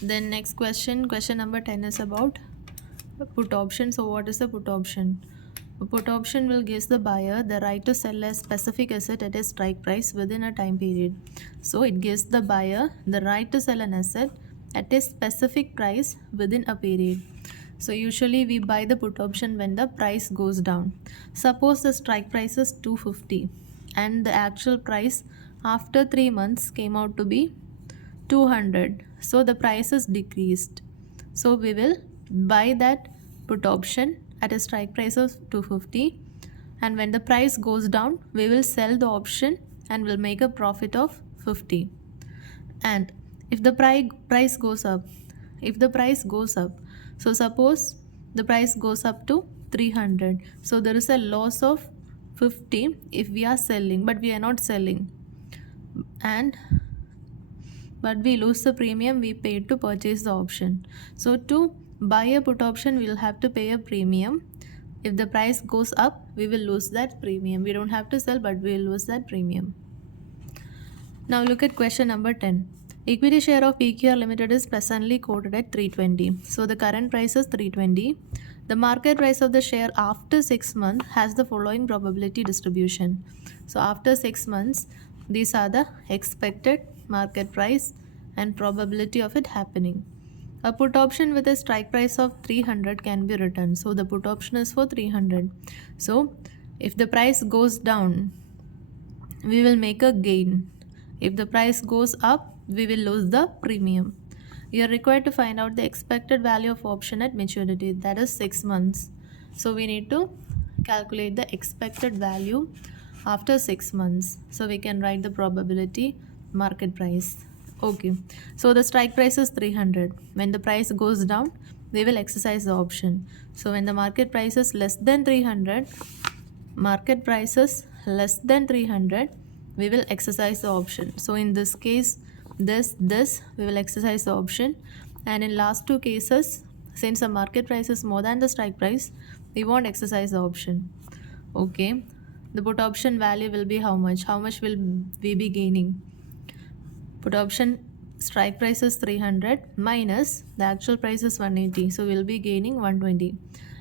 Then next question number 10 is about put option. So what is the put option? A put option will give the buyer the right to sell a specific asset at a strike price within a time period. So it gives the buyer the right to sell an asset at a specific price within a period. So usually we buy the put option when the price goes down. Suppose the strike price is 250 and the actual price after 3 months came out to be 200. So the price is decreased. So we will buy that put option at a strike price of 250, and when the price goes down we will sell the option and will make a profit of 50. And if the price goes up, so suppose the price goes up to 300, so there is a loss of 50 if we are selling, but we are not selling, but we lose the premium we paid to purchase the option. So to buy a put option we will have to pay a premium. If the price goes up we will lose that premium. We don't have to sell, but we will lose that premium. Now look at question number 10. Equity share of PQR Limited is presently quoted at 320. So the current price is 320. The market price of the share after 6 months has the following probability distribution. So after 6 months, these are the expected market price and probability of it happening. A put option with a strike price of 300 can be written. So the put option is for 300. So if the price goes down, we will make a gain. If the price goes up, we will lose the premium. You are required to find out the expected value of option at maturity, that is 6 months. So we need to calculate the expected value after 6 months. So we can write the probability market price. Okay, so the strike price is 300. When the price goes down, we will exercise the option. So when the market price is less than 300, we will exercise the option. So in this case, this we will exercise the option, and in last two cases, since the market price is more than the strike price, we won't exercise the option. Okay, the put option value will be how much will we be gaining? Put option strike price is 300 minus the actual price is 180, so we'll be gaining 120.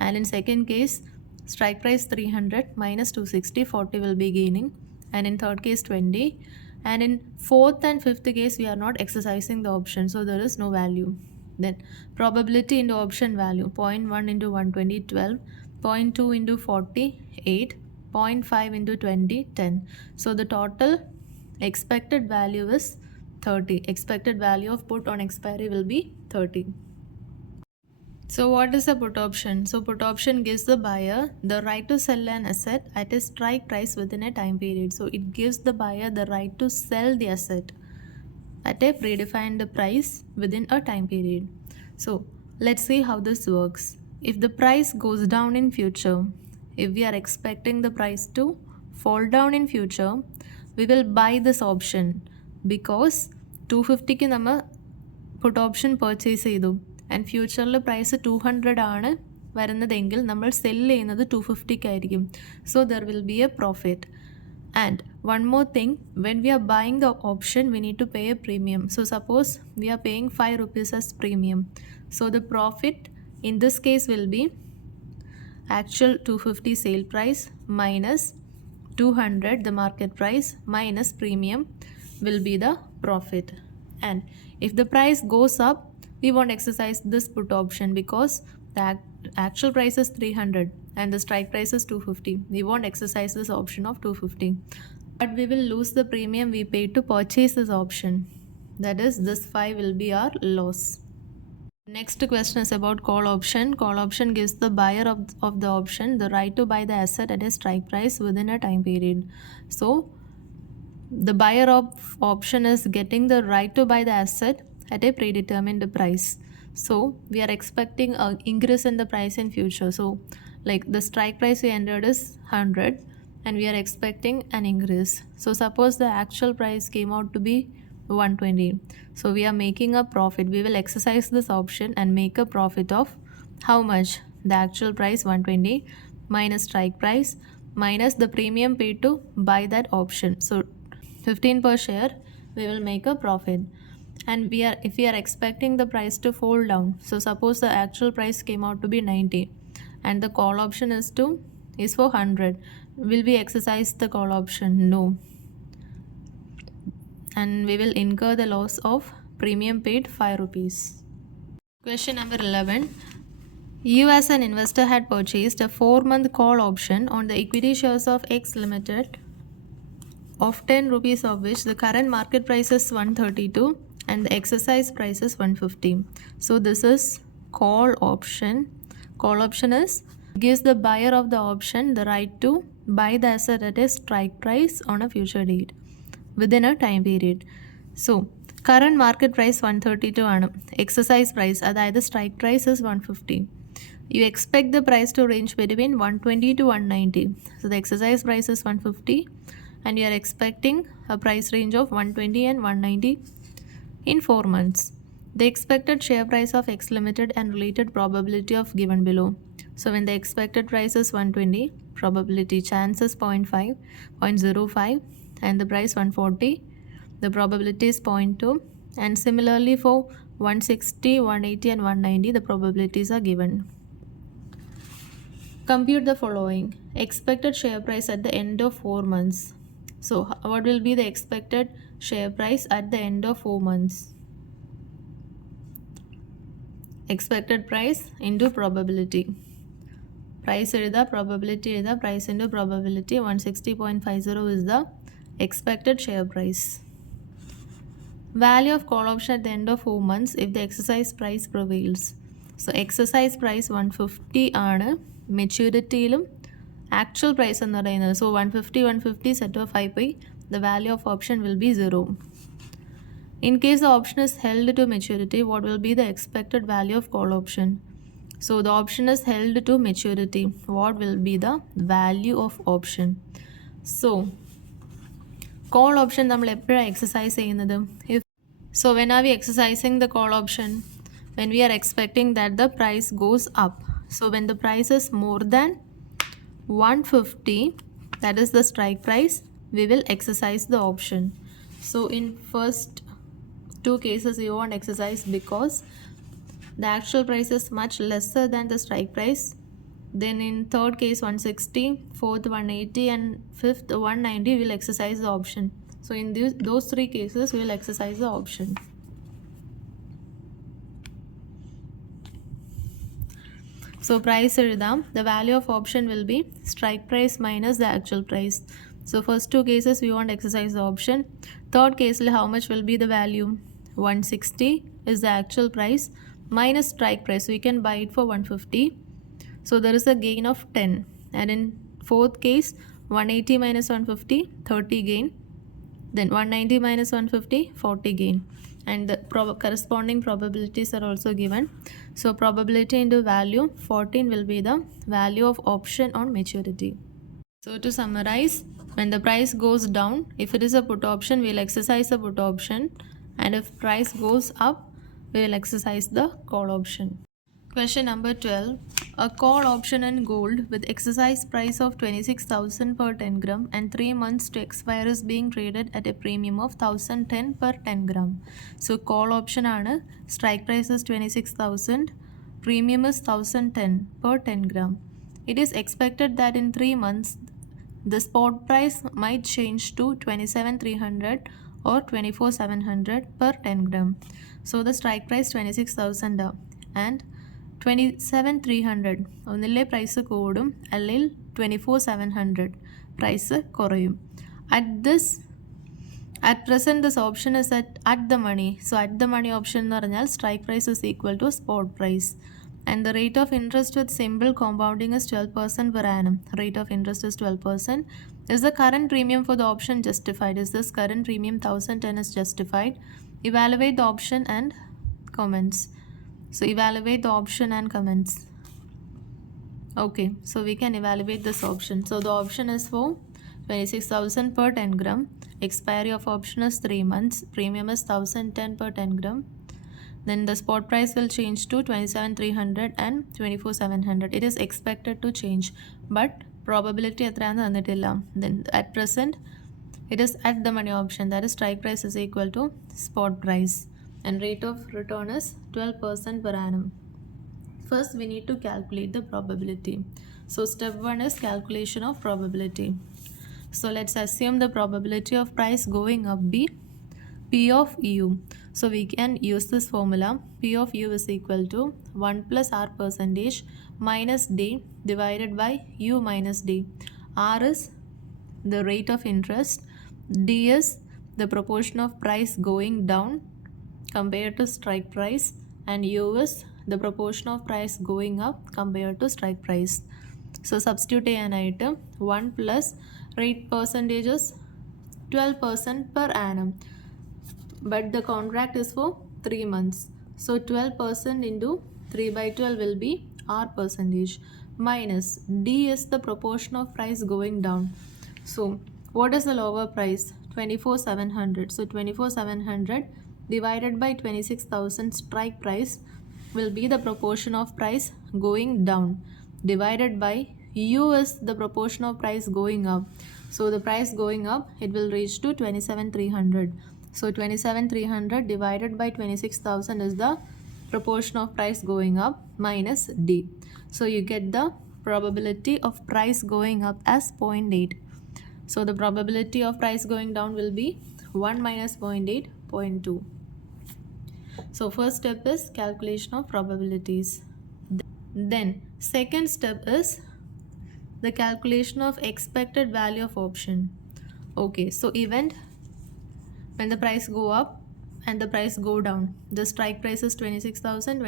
And in second case, strike price 300 minus 260, 40 will be gaining, and in third case 20, and in fourth and fifth case we are not exercising the option, so there is no value. Then probability into option value, 0.1 into 120, 12, 0.2 into 40, 8, 0.5 into 20, 10. So the total expected value is 30. Expected value of put on expiry will be 30. So what is the put option? So put option gives the buyer the right to sell an asset at a strike price within a time period. So it gives the buyer the right to sell the asset at a predefined price within a time period. So let's see how this works. If the price goes down in future, if we are expecting the price to fall down in future, we will buy this option because 250 നമ്മൾ put option purchase ചെയ്തു and ഫ്യൂച്ചറിൽ price 200 ആണ് വരുന്നതെങ്കിൽ നമ്മൾ cell ചെയ്യുന്നത് 250 ആയിരിക്കും. So there will be a profit. And one more thing, when we are buying the option, we need to pay a premium. So suppose we are paying 5 rupees as premium. So the profit in this case will be actual 250 sale price minus 200 the market price minus premium will be the profit. And if the price goes up, we won't exercise this put option because the actual price is 300 and the strike price is 250. We won't exercise this option of 250, but we will lose the premium we paid to purchase this option. That is, this 5 will be our loss. Next question is about call option. Call option gives the buyer of the option the right to buy the asset at a strike price within a time period. So the buyer of option is getting the right to buy the asset at a predetermined price. So we are expecting an increase in the price in future. So like the strike price we entered is 100 and we are expecting an increase. So suppose the actual price came out to be 120. So we are making a profit. We will exercise this option and make a profit of how much? The actual price 120 minus strike price minus the premium paid to buy that option. So 15 per share, we will make a profit. and if we are expecting the price to fall down, so suppose the actual price came out to be 90 and the call option is for 100, will we exercise the call option? No, and we will incur the loss of premium paid 5 rupees. Question number 11. You as an investor had purchased a 4-month call option on the equity shares of X Limited of 10 rupees, of which the current market price is 132 and the exercise price is 150. So this is call option. Call option gives the buyer of the option the right to buy the asset at a strike price on a future date within a time period. So current market price 132 ആണ്. Exercise price, അതായത് strike price is 150. You expect the price to range between 120 to 190. So the exercise price is 150 and you are expecting a price range of 120 and 190 in 4 months. The expected share price of X Limited and related probability of given below. So when the expected price is 120, probability chance is 0.5, 0.05 and the price 140, the probability is 0.2, and similarly for 160, 180 and 190 the probabilities are given. Compute the following. Expected share price at the end of 4 months. So what will be the expected share price at the end of 4 months? Expected price into probability. Price എഴുതാ, probability എഴുതാ, price into probability. 160.50 is the expected share price. Value of call option at the end of 4 months if the exercise price prevails. So exercise price 150 ആണ്, മെച്യൂരിറ്റിയിലും actual price എന്ന് പറയുന്നത്. So 150 set of 5 പോയി, the value of option will be 0. In case the option is held to maturity, what will be the expected value of call option? So the option is held to maturity. What will be the value of option? So call option നമ്മൾ എപ്പോഴാണ് exercise ചെയ്യുന്നത്? So when are we exercising the call option? When we are expecting that the price goes up. So when the price is more than 150, that is the strike price, we will exercise the option. So in first 2 cases you won't exercise because the actual price is much lesser than the strike price. Then in third case 160, fourth 180 and fifth 190 we will exercise the option. So in those 3 cases we will exercise the option. So price എഴുതാം. The value of option will be strike price minus the actual price. So first 2 cases we won't exercise the option. Third case how much will be the value? 160 is the actual price minus strike price. We can buy it for 150. So there is a gain of 10. And in fourth case 180 minus 150, 30 gain. Then 190 minus 150, 40 gain. And the corresponding probabilities are also given. So probability into value 14 will be the value of option on maturity. So to summarize, when the price goes down, if it is a put option, we will exercise the put option, and if price goes up, we will exercise the call option. Question number 12. A call option in gold with exercise price of 26,000 per 10 gram and 3 months to expire is being traded at a premium of 1,010 per 10 gram. So call option ആണ്, strike price is 26,000, premium is 1,010 per 10 gram. It is expected that in 3 months the spot price might change to 27,300 or 24,700 per 10 gram. So the strike price 26,000 and 27,300 ഒന്നിലെ price കൂടും, അല്ലെങ്കിൽ 24,700 price കുറയും. At present this option is at the money. So at the money option എന്ന് പറഞ്ഞാൽ strike price is equal to spot price. And the rate of interest with simple compounding is 12% per annum. Rate of interest is 12%. Is the current premium for the option justified? Is this current premium 1,010 is justified? Evaluate the option and comments. So evaluate the option and comments. Okay, so we can evaluate this option. So the option is for 26,000 per 10 gram. Expiry of option is 3 months. Premium is 1,010 per 10 gram. Then the spot price will change to 27,300 and 24,700. It is expected to change, but probability എത്രയാണെന്ന് തന്നിട്ടില്ല. Then at present it is at the money option, that is strike price is equal to spot price. and rate of return is 12% per annum. First, we need to calculate the probability. So step 1 is calculation of probability. So let's assume the probability of price going up be P of U. So we can use this formula. P of U is equal to 1 plus R percentage minus D divided by U minus D. R is the rate of interest. D is the proportion of price going down compared to strike price, and U is the proportion of price going up compared to strike price. So substitute an item. 1 plus rate percentage is 12% per annum, but the contract is for 3 months. So 12% into 3 by 12 will be R percentage, minus D is the proportion of price going down. So what is the lower price? 24,700. So 24,700 divided by 26,000 strike price will be the proportion of price going down, divided by U is the proportion of price going up. So the price going up, it will reach to 27,300. So 27,300 divided by 26,000 is the proportion of price going up minus D. So you get the probability of price going up as 0.8. So the probability of price going down will be 1 minus 0.8, 0.2. So first step is calculation of probabilities. Then second step is the calculation of expected value of option. Okay, so event when the price go up and the price go down, the strike price is 26,000,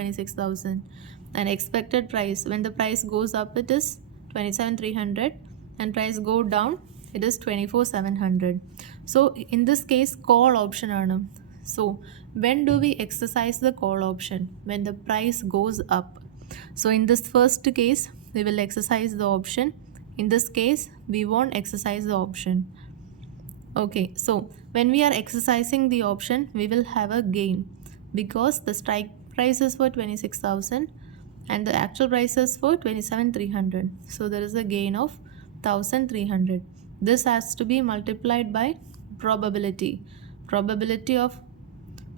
and expected price when the price goes up it is 27,300, and price go down it is 24,700. So in this case call option ആണ്. So when do we exercise the call option? When the price goes up. So in this first case we will exercise the option. In this case we won't exercise the option. Okay, so when we are exercising the option we will have a gain, because the strike price is for 26,000 and the actual price is for 27,300. So there is a gain of 1,300. This has to be multiplied by probability. Probability of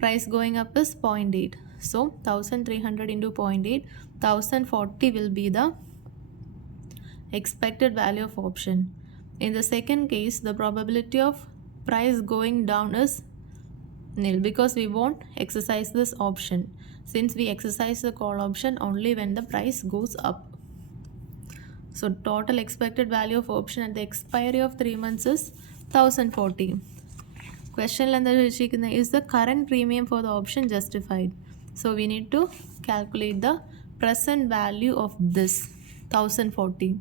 price going up is 0.8. So 1,300 into 0.8, 1,040 will be the expected value of option. In the second case, the probability of price going down is nil, because we won't exercise this option, since we exercise the call option only when the price goes up. So total expected value of option at the expiry of 3 months is 1,040. Question is the current premium for the option justified? So we need to calculate the present value of this 1,040.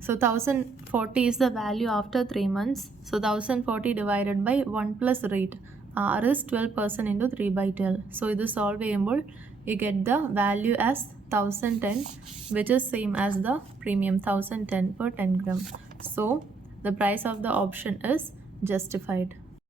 So 1,040 is the value after 3 months. So 1,040 divided by 1 plus rate. R is 12% into 3 by 12. So this solvable, you get the value as 1,010, which is same as the premium 1,010 per 10 gram. So the price of the option is justified.